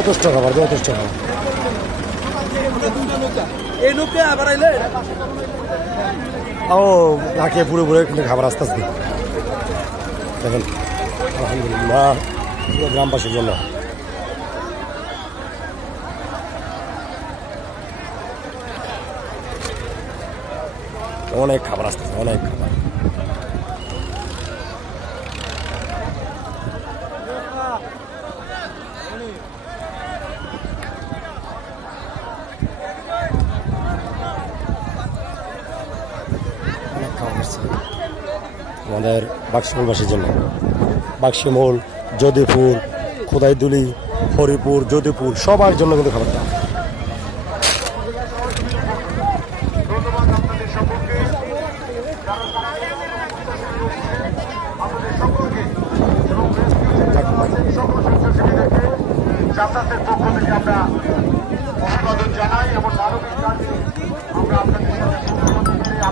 যথেষ্ট খাবার, যথেষ্ট খাবার। ও না খেয়ে পুরো পুরো কিন্তু খাবার আস্তে আস্তে দেখেন। আলহামদুলিল্লাহ পুরো গ্রামবাসীর জন্য অনেক খাবার আসতেছে, অনেক খাবার। অনেক খাবার আসছে আমাদের বাক্সমুলবাসীর জন্য। বাক্সমুল, যদুপুর, খোদাইদুলি, হরিপুর, যদুপুর সবার জন্য কিন্তু খাবারটা। জাসাসের পক্ষ থেকে আমরা অভিবাদন জানাই।